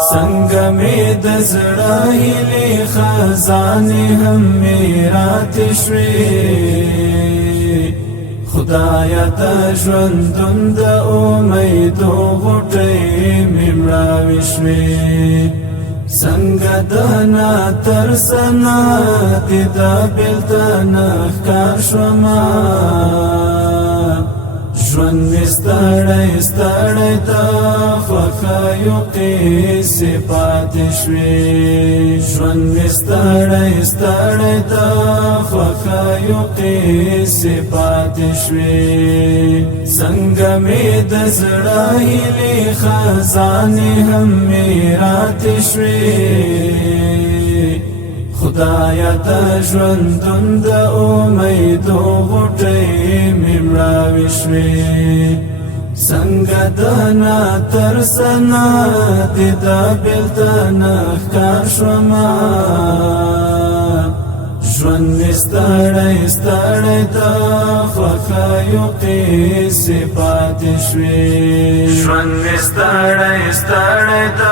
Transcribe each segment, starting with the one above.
څنګه مې د زړه هیلې خزانې هم میرات شوې خدایا ته ژوندون د امیدو غوټۍ مې مړاوې شوې څنګه د ناترسنه دې د بېلتون ښکار شومه ژوند مې ستړی ستړی د خوښیو قیسې پاتې شوې ژوند مې ستړی ستړی د خوښیو قیسې پاتې شوې څنګه مې د زړه هیلې خزانې هم میراتې شوې خدایا ته ژوندون د امیدو غوټۍ مې مړاوې شوې څنګه د ناترسنه دې د بېلتون ښکار شومه ژوند مې ستړی ستړی د خوښیو قیسې پاتې شوې ژوند مې ستړی ستړی د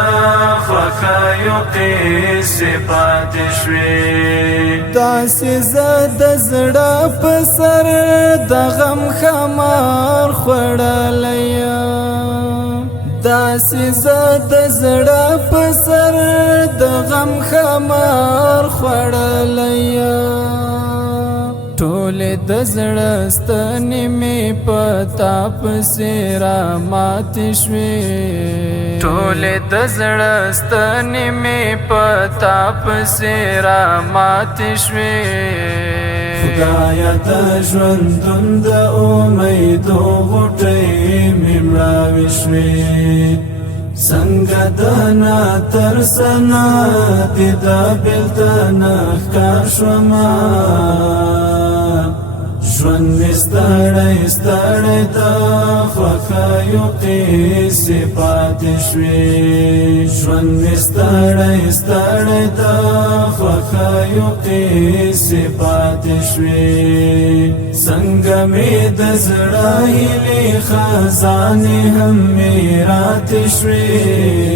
خوښیو قیسې پاتې شوې داسې زه د زړه په سر د غم خمار خوړلی یم داسې زه د زړه په سر د غم خمار خوړلی یم ټولې د زړه ستنې مې په تا پسې راماتې شوې ټولې د زړه ستنې مې په تا پسې راماتې شوې خدایا ته ژوندون د امیدو غوټۍ مې مړاوې شوې څنګه د ناترسنه دې د بېلتون ښکار شومه ژوند مې ستړی ستړی د خوښیو قیسې پاتې شوې ژوند مې ستړی ستړی د خوښیو قیسې پاتې شوې څنګه مې د زړه هیلې خزانې هم میراتې شوې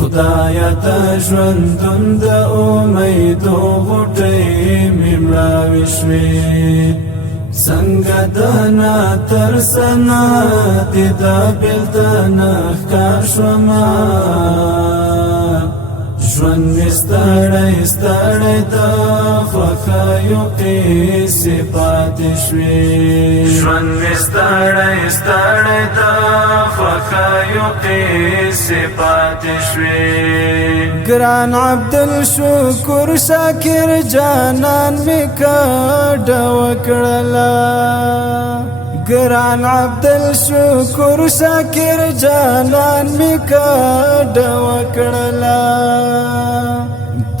خدایا ته ژوندون د امیدو غوټۍ مې مړاوې شوې څنګه د ناترسنه دې د بېلتون ښکار شومه ژوند مې ستړی ستړی د خوښیو قیسې پاتې شوې ژوند مې ستړی ستړی د خوښیو قیسې پاتې شوې ګران عبدالشکور شاکر جانان مې کډه وکړله ګران عبدالشکور شاکر جانان مې کډه وکړله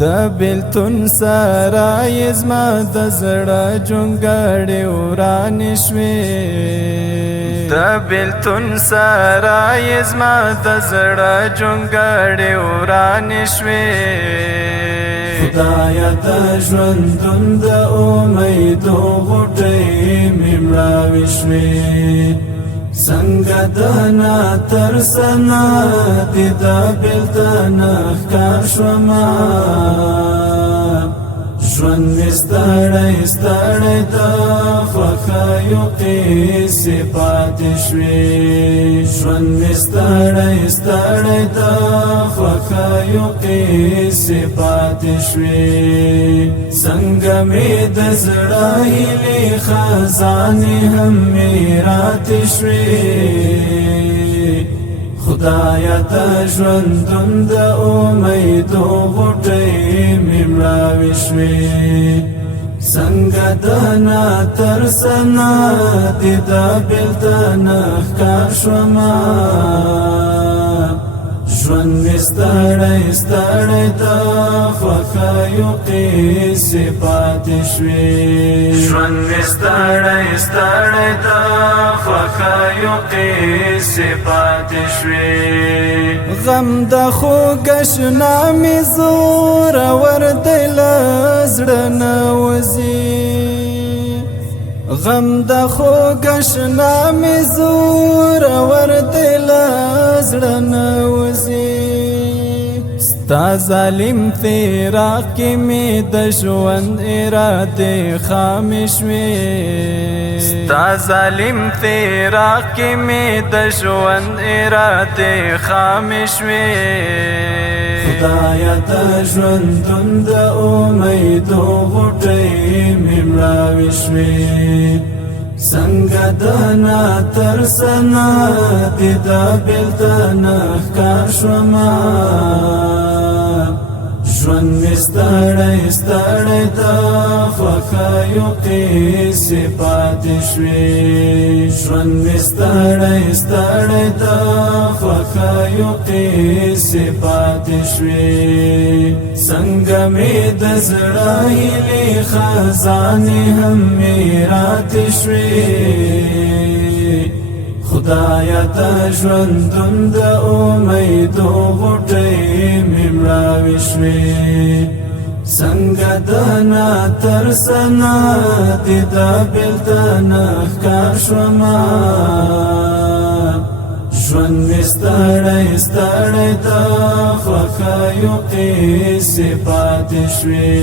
د بېلتون سره یې زما د زړه جونګړې ورانې شوې د بېلتون سره یې زما د زړه جونګړې ورانې شوې خدایا ته ژوندون د امیدو غوټۍ مې مړاوې شوې څنګه د ناترسنه دې د بېلتون ښکار شومه ژوند مې ستړی ستړی د خوښیو قیسې پاتې شوې ژوند مې ستړی ستړی د خوښیو قیسې پاتې شوې څنګه مې د زړه هیلې خزانې هم میراتې شوې خدایا ته ژوندون د امیدو غوټۍ مې مړاوې شوې څنګه د ناترسنه دې د بېلتون ښکار شومه ژوند مې ستړی ستړی د خوښیو قیسې پاتې شوې ژوند مې ستړی ستړی د خوښیو قیسې پاتې شوې غم د خوږ اشنا مې زورور دی له زړه نه وځي غم د خوږ اشنا مې زور ورته لزړه نوځي ستا ظالم فراق کې مې د ژوند ارادې خامې شوې ستا ظالم فراق کې مې د ژوند ارادې خامې شوې خدایا د ژوندون د امیدو غوټۍ مې مړاوې شوې څنګه د ناترسنه دې د بېلتون ښکار شومه ژوند مې ستړی ستړی د خوښیو قیسې پاتې شوې ژوند مې ستړی ستړی د خوښیو قیسې پاتې شوې څنګه مې د زړه هیلې خزانې هم مې راتې شوې خدایا د ژوندون د امیدو غوټۍ مې مړاوې شوې څنګه د ناترسنه دې د بېلتون ښکار شومه ژوند مې ستړی ستړی د خوښیو قیسې پاتې شوې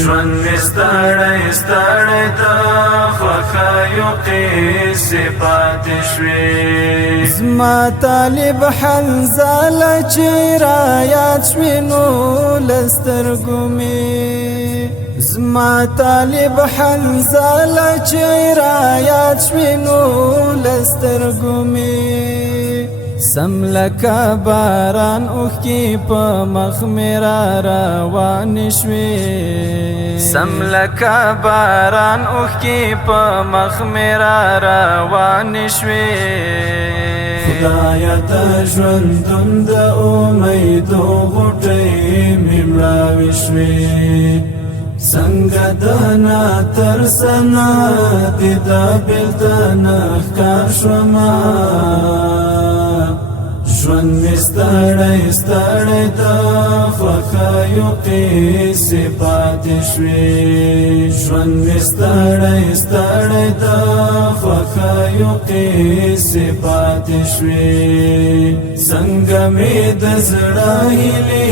ژوند مې ستړی ستړی د خوښیو قیسې پاتې شوې زما طالب حنظله چې رایاد شوې نو له سترګو مې زما طالب حنظله چې رایاد شوې نو له سترګو مې سم لکه باران اوښکې په مخ مې را روانې شوې سم لکه باران اوښکې په مخ مې را روانې شوې خدایا د ژوندون د امیدو غوټۍ مې مړاوې شوې څنګه د ناترسنه دې د بېلتون ښکار شومه ژوند مې ستړی ستړی د خوښیو قیسې پاتې شوې ژوند مې ستړی ستړی د خوښیو قیسې پاتې شوې څنګه مې د زړه هیلې